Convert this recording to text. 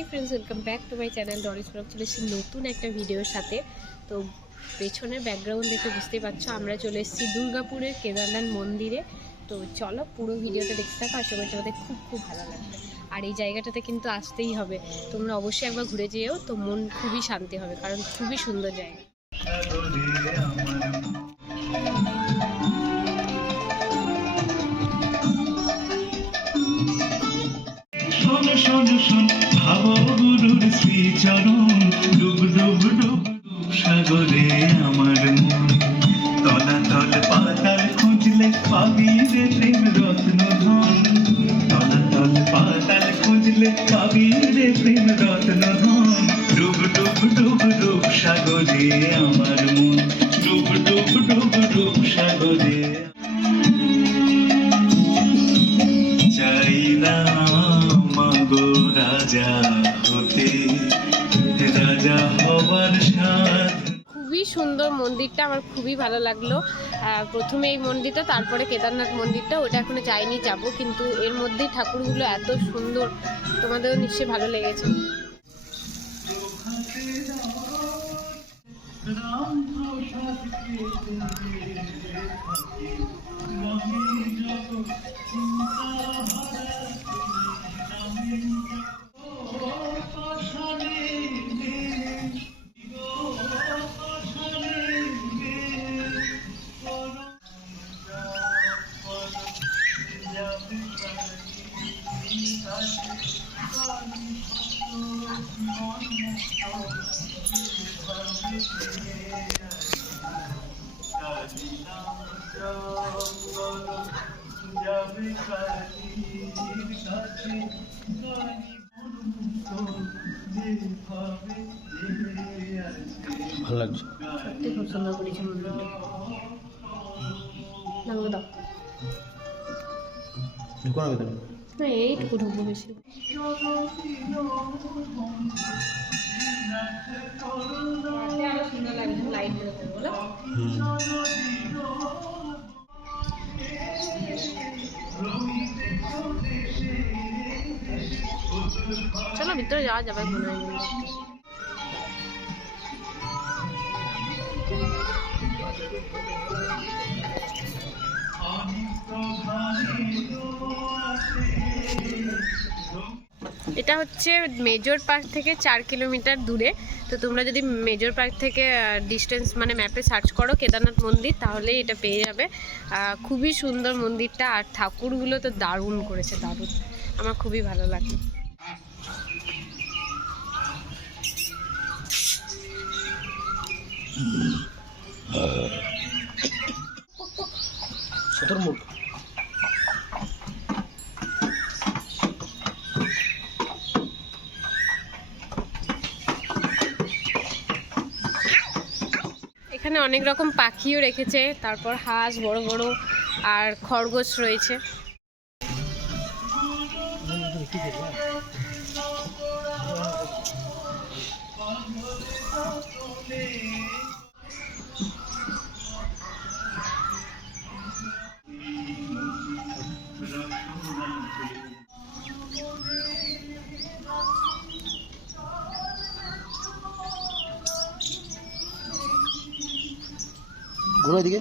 Hi friends welcome back to my channel Doris blog চলে এসেছি নতুন একটা ভিডিওর সাথে। তো পেছনের ব্যাকগ্রাউন্ড দেখে বুঝতেই পারছ, আমরা চলে এসেছি দুর্গাপুরের কেদারনাথ মন্দিরে। তো চলো পুরো ভিডিওটা দেখতে থাকো, আশা করছি আমাদের খুব খুব ভালো লাগবে। আর এই জায়গাটাতে কিন্তু আসতেই হবে। তোমরা অবশ্যই একবার ঘুরে যেও, তো মন খুবই শান্তি হবে, কারণ খুবই সুন্দর জায়গা। গুরুর শ্রীচরণ ডুব ডুব ডুব ডুব সাগরে আমার মন। তলাতল পাতাল খুঁজলে পাবি রে প্রেম রত্ন ধন তলাতল পাতাল খুঁজলে পাবি রে প্রেম রত্ন রাজা হবার সাধ খুবই সুন্দর মন্দিরটা আমার খুবই ভালো লাগল। প্রথমে এই মন্দিরটা তারপরে কেদারনাথ মন্দিরটা ওটা এখনও যাইনি যাব কিন্তু এর মধ্যেই ঠাকুরগুলো এত সুন্দর তোমাদেরও নিশ্চয়ই ভালো লেগেছে। রাম ভালো লাগছে। সত্যি খুব সুন্দর করেছে মন্দিরটা দাও ঢুকো না ভেতরে না এইটুকু ঢুকবো বেশি। চলো ভিতরে যাওয়া যাবে মনে হয়। মন্দিরে। এটা হচ্ছে মেজর পার্ক থেকে চার কিলোমিটার দূরে। তো তোমরা যদি মেজর পার্ক থেকে ডিস্টেন্স মানে ম্যাপে সার্চ করো কেদারনাথ মন্দির তাহলে এটা পেয়ে যাবে। খুবই সুন্দর মন্দিরটা আর ঠাকুরগুলো তো দারুণ করেছে, দারুণ। আমার খুবই ভালো লাগে শতরমুখ এখানে অনেক রকম পাখিও রেখেছে তারপর হাঁস বড় বড় আর খরগোশ রয়েছে। ঘোরো এদিকে।